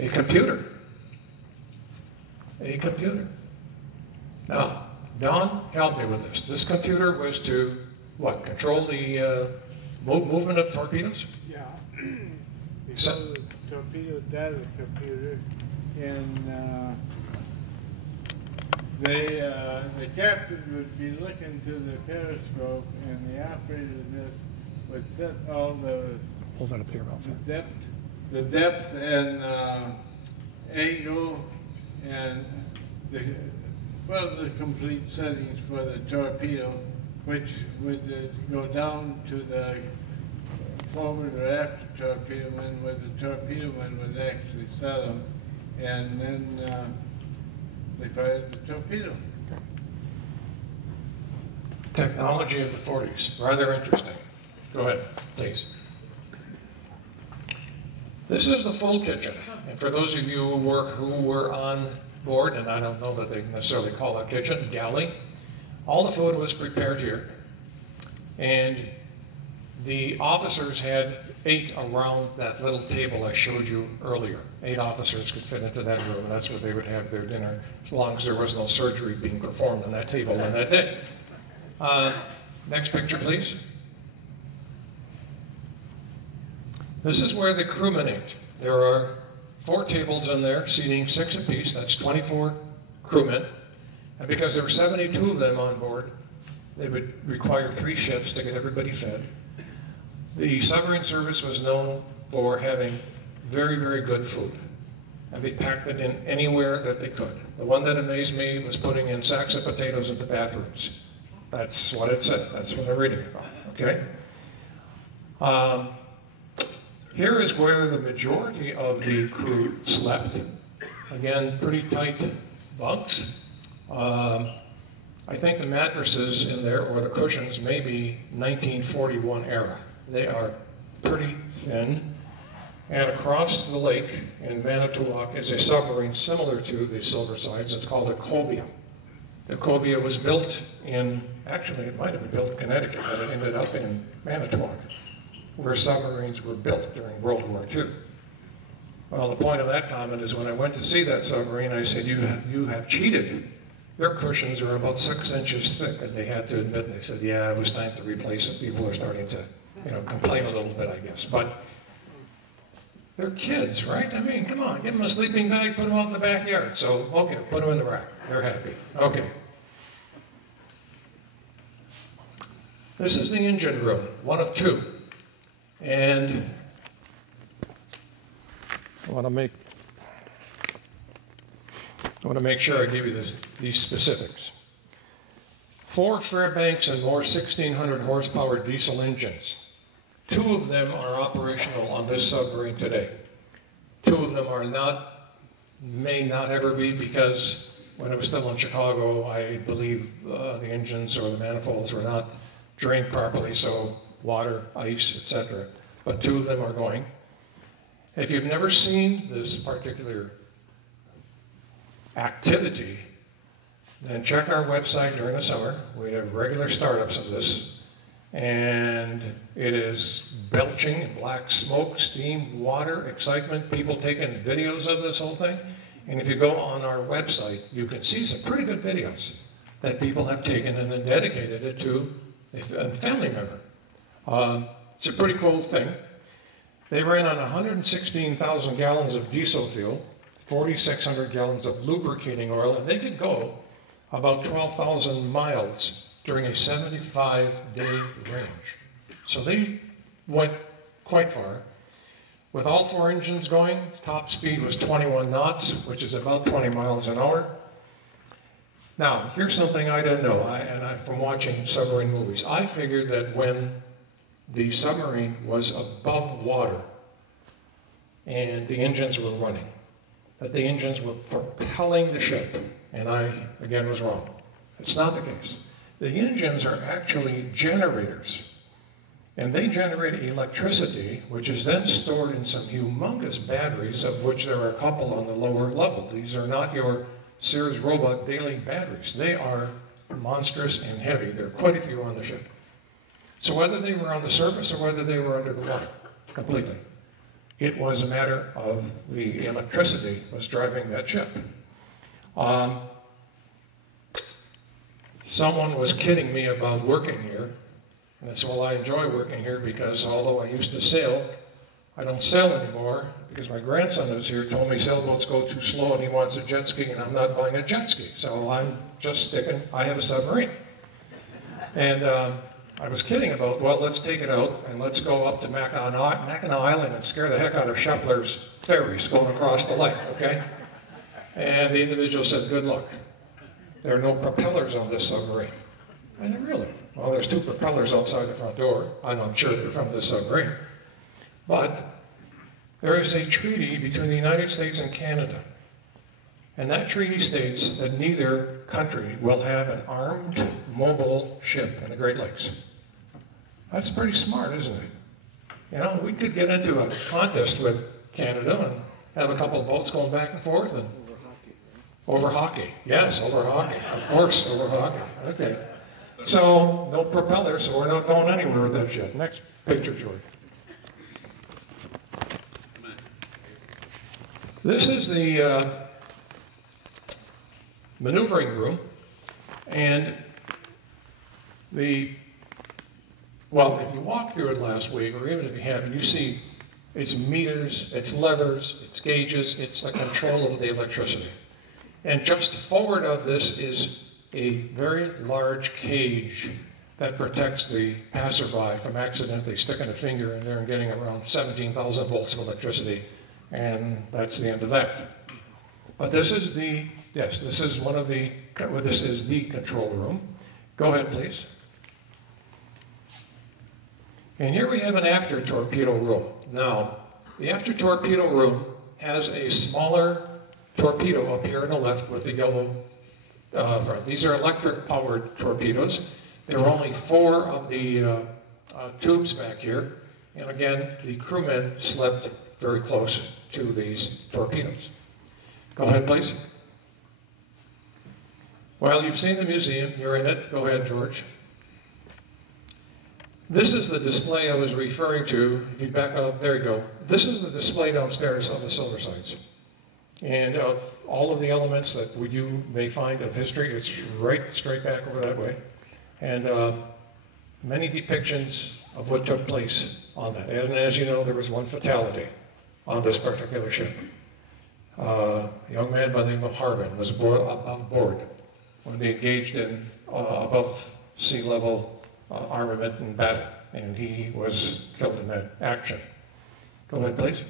A computer. A computer. Now, Don, help me with this. This computer was to, what, control the movement of torpedoes? Yeah. Because the torpedo data computer, and the captain would be looking to the periscope, and the operator of this would set all the Hold that up here, Ralph. the depth and angle and the complete settings for the torpedo, which would go down to the forward or after torpedo man, where the torpedo man would actually set them, and then they fired the torpedo. Technology of the 40s, rather interesting. Go ahead, please. This is the full kitchen, and for those of you who were on board, and I don't know that they necessarily call it kitchen, galley, all the food was prepared here, and the officers had 8 around that little table I showed you earlier. 8 officers could fit into that room, and that's where they would have their dinner, as long as there was no surgery being performed on that table on that day. Next picture, please. This is where the crewmen ate. There are 4 tables in there, seating 6 apiece. That's 24 crewmen. And because there were 72 of them on board, they would require 3 shifts to get everybody fed. The submarine service was known for having very, very good food. And they packed it in anywhere that they could. The one that amazed me was putting in sacks of potatoes into bathrooms. That's what it said. That's what I'm reading about, okay? Here is where the majority of the crew slept. Again, pretty tight bunks. I think the mattresses in there, or the cushions, may be 1941 era. They are pretty thin. And across the lake in Manitowoc is a submarine similar to the Silversides. It's called a cobia. The cobia was built in, actually it might have been built in Connecticut, but it ended up in Manitowoc, where submarines were built during World War II. Well, the point of that comment is when I went to see that submarine, I said, you have cheated. Their cushions are about 6 inches thick, and they had to admit, and they said, yeah, it was time to replace it. People are starting to, complain a little bit, I guess. But they're kids, right? I mean, come on, give them a sleeping bag, put them out in the backyard. So, okay, put them in the rack. They're happy. Okay. This is the engine room, one of 2. And I want to make sure I give you these specifics. 4 Fairbanks and Moore 1600 horsepower diesel engines. 2 of them are operational on this submarine today. 2 of them are not, may not ever be, because when I was still in Chicago, I believe the engines or the manifolds were not drained properly, so water, ice, etc. But 2 of them are going. If you've never seen this particular activity, then check our website during the summer. We have regular startups of this, and it is belching black smoke, steam, water, excitement, people taking videos of this whole thing. And if you go on our website, you can see some pretty good videos that people have taken and then dedicated it to a family member. It's a pretty cool thing. They ran on 116,000 gallons of diesel fuel, 4,600 gallons of lubricating oil, and they could go about 12,000 miles during a 75-day range. So they went quite far. With all 4 engines going, top speed was 21 knots, which is about 20 miles an hour. Now, here's something I didn't know, from watching submarine movies. I figured that when the submarine was above water and the engines were running, that the engines were propelling the ship, and I, again, was wrong. It's not the case. The engines are actually generators, and they generate electricity, which is then stored in some humongous batteries, of which there are a couple on the lower level. These are not your Sears Roebuck daily batteries. They are monstrous and heavy. There are quite a few on the ship. So whether they were on the surface or whether they were under the water, completely, It was a matter of the electricity was driving that ship. Someone was kidding me about working here, and I said, well, I enjoy working here because although I used to sail, I don't sail anymore because my grandson is here, told me sailboats go too slow and he wants a jet ski, and I'm not buying a jet ski. So I'm just sticking, I have a submarine. And I was kidding about, well, let's take it out and let's go up to Mackinac Island and scare the heck out of Shepler's ferries going across the lake, okay? And the individual said, good luck. There are no propellers on this submarine. I said, really? Well, there's 2 propellers outside the front door. I'm sure they're from this submarine. But there is a treaty between the United States and Canada. And that treaty states that neither country will have an armed, mobile ship in the Great Lakes. That's pretty smart, isn't it? You know, we could get into a contest with Canada and have a couple of boats going back and forth. And over hockey. Yes, over hockey. Of course, over hockey. Okay. So, no propeller, so we're not going anywhere with that ship. Next picture, George. This is the maneuvering room, and well, if you walked through it last week, or even if you haven't, you see it's meters, it's levers, it's gauges, it's the control of the electricity. And just forward of this is a very large cage that protects the passerby from accidentally sticking a finger in there and getting around 17,000 volts of electricity, and that's the end of that. But this is the control room. Go ahead, please. And here we have an after torpedo room. Now, the after torpedo room has a smaller torpedo up here on the left with the yellow front. These are electric powered torpedoes. There are only 4 of the tubes back here. And again, the crewmen slept very close to these torpedoes. Go ahead, please. Well, you've seen the museum. You're in it. Go ahead, George. This is the display I was referring to. If you back up, there you go. This is the display downstairs of the silver sites. And of all of the elements that you may find of history, it's right straight back over that way. And many depictions of what took place on that. And as you know, there was one fatality on this particular ship. A young man by the name of Harbin was above board when they engaged in above sea level armament and battle, and he was killed in that action. Go ahead, please.